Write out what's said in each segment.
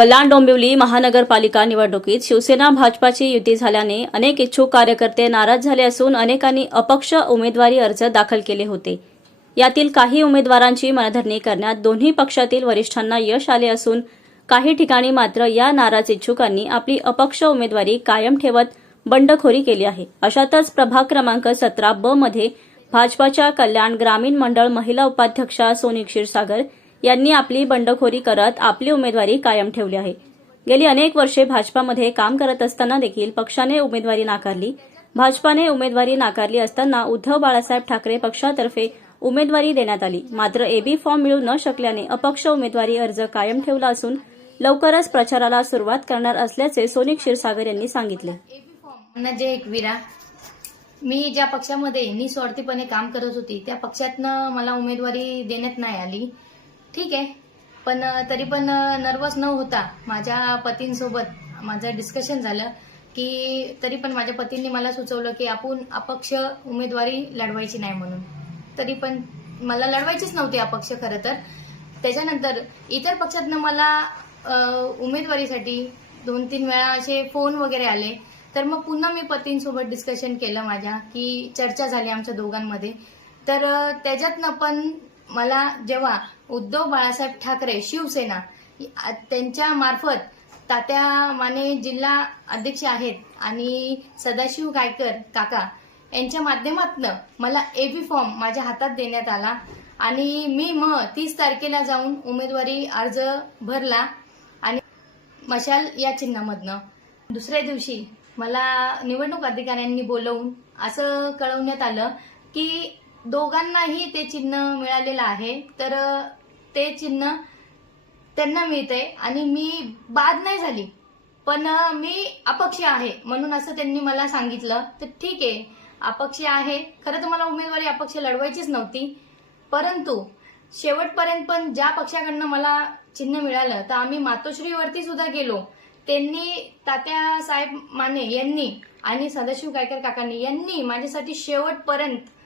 कल्याण डोंबिवली महानगरपालिका निवडणुकीत शिवसेना भाजपाची युती झाल्याने अनेक इच्छुक कार्यकर्ते नाराज झाले असून अनेकांनी अपक्ष उमेदवारी अर्ज दाखल केले होते। यातील काही उमेदवारांची मनधरणी करण्यात दोन्ही पक्षातील वरिष्ठांना यश आले असून काही ठिकाणी मात्र या नाराज इच्छुकांनी आपली अपक्ष उमेदवारी कायम ठेवत बंडखोरी केली आहे। अशातच प्रभाग क्रमांक 17 ब मध्ये भाजपाच्या कल्याण ग्रामीण मंडळ महिला उपाध्यक्षा सोनी क्षीरसागर यांनी आपली बंडखोरी करत आपली उमेदवारी कायम ठेवली आहे। गेली अनेक वर्षे भाजपामध्ये काम करत असताना देखील पक्षाने उमेदवारी नाकारली। भाजपाने उमेदवारी नाकारली असताना उद्धव बाळासाहेब ठाकरे पक्षातर्फे उमेदवारी देण्यात आली। मात्र एबी फॉर्म मिळू न शकल्याने अपक्ष उमेदवारी अर्ज कायम ठेवला असून लवकरच प्रचाराला सुरुवात करणार असल्याचे सोनी क्षीरसागर यांनी सांगितले। जय एकवीरा, मी ज्या पक्षामध्ये निस्वार्थीपणे काम करत होती त्या पक्षातनं मला उमेदवारी देण्यात नाही आली। ठीक आहे, पण तरी पण नर्वस न होता माझ्या पतींसोबत माझं डिस्कशन झालं की तरी पण माझ्या पतींनी मला सुचवलं की आपण अपक्ष उमेदवारी लढवायची नाही म्हणून। तरी पण मला लढवायचीच नव्हती अपक्ष खरं तर। त्याच्यानंतर इतर पक्षातनं मला उमेदवारीसाठी 2-3 वेळा असे फोन वगैरे आले, तर मग पुन्हा मी पतींसोबत डिस्कशन केलं माझ्या की चर्चा झाली आमच्या दोघांमध्ये। तर त्याच्यातनं पण मला जेव्हा उद्धव बाळासाहेब ठाकरे शिवसेना त्यांच्या मार्फत तात्या माने जिल्हा अध्यक्ष आहेत आणि सदाशिव गायकर काका यांच्या माध्यमातून मला एबी फॉर्म माझ्या हातात देण्यात आला आणि मी 30 तारखेला जाऊन उमेदवारी अर्ज भरला आणि मशाल या चिन्हामधनं। दुसऱ्या दिवशी मला निवडणूक अधिकाऱ्यांनी बोलवून असं कळवण्यात आलं की दोघांनाही ते चिन्ह मिळालेलं आहे, तर ते चिन्ह त्यांना मिळतंय आणि मी बाद नाही झाली, पण मी अपक्ष आहे म्हणून असं त्यांनी मला सांगितलं। तर ठीक आहे, अपक्ष आहे, खरं तर मला उमेदवारी अपक्ष लढवायचीच नव्हती, परंतु शेवटपर्यंत पण ज्या पक्षाकडनं मला चिन्ह मिळालं तर आम्ही मातोश्रीवरती सुद्धा गेलो। त्यांनी तात्या साहेब माने यांनी आणि सदाशिव गायकर काकांनी यांनी माझ्यासाठी शेवटपर्यंत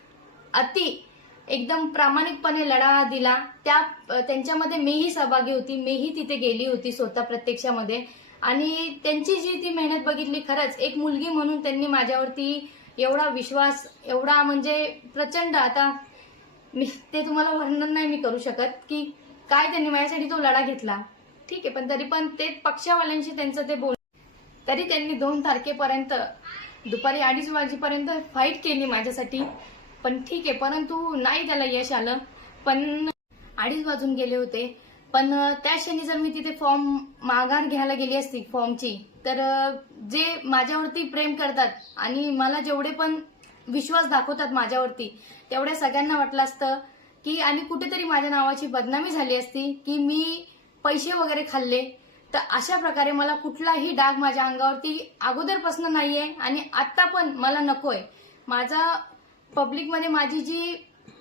एकदम प्रामाणिकपणे लढा दिला। त्यांच्यामध्ये मीही सहभागी होती, मीही तिथे गेली होती स्वतः प्रत्यक्षामध्ये आणि त्यांची जी ती मेहनत बघितली, खरंच एक मुलगी म्हणून त्यांनी माझ्यावरती एवढा विश्वास, एवढा म्हणजे प्रचंड, आता ते तुम्हाला वर्णन नाही मी करू शकत की काय त्यांनी माझ्यासाठी तो लढा घेतला। ठीक आहे, पण तरी पण ते पक्षावाल्यांशी त्यांचं ते बोल, तरी त्यांनी 2 तारखेपर्यंत दुपारी 2:30 वाजेपर्यंत फाईट केली माझ्यासाठी, पण ठीक आहे, परंतु नाही त्याला यश आलं। पण 2:30 वाजून गेले होते, पण त्या क्षणी जर मी तिथे फॉर्म माघार घ्यायला गेली असती फॉर्मची, तर जे माझ्यावरती प्रेम करतात आणि मला जेवढे पण विश्वास दाखवतात माझ्यावरती, तेवढ्या सगळ्यांना वाटलं असतं की आणि कुठेतरी माझ्या नावाची बदनामी झाली असती की मी पैसे वगैरे खाल्ले। तर अशा प्रकारे मला कुठलाही डाग माझ्या अंगावरती अगोदरपासून नाहीये आणि आता पण मला नकोय। माझा पब्लिकमध्ये माझी जी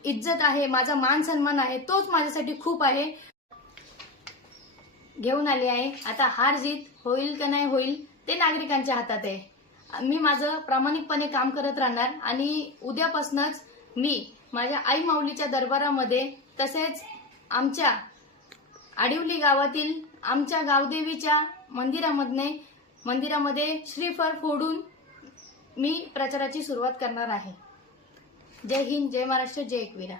इज्जत आहे, माझा मान सन्मान आहे, तोच माझ्यासाठी खूप आहे। घेऊन आली आहे, आता हार जीत होईल का नाही होईल ते नागरिकांच्या हातात आहे। मी माझं प्रामाणिकपणे काम करत राहणार आणि उद्यापासूनच मी माझ्या आई माऊलीच्या दरबारामध्ये, तसेच आमच्या आडिवली गावातील आमच्या गावदेवीच्या मंदिरामध्ये श्रीफळ फोडून मी प्रचाराची सुरुवात करणार आहे। जय हिंद, जय महाराष्ट्र, जय एकवीरा।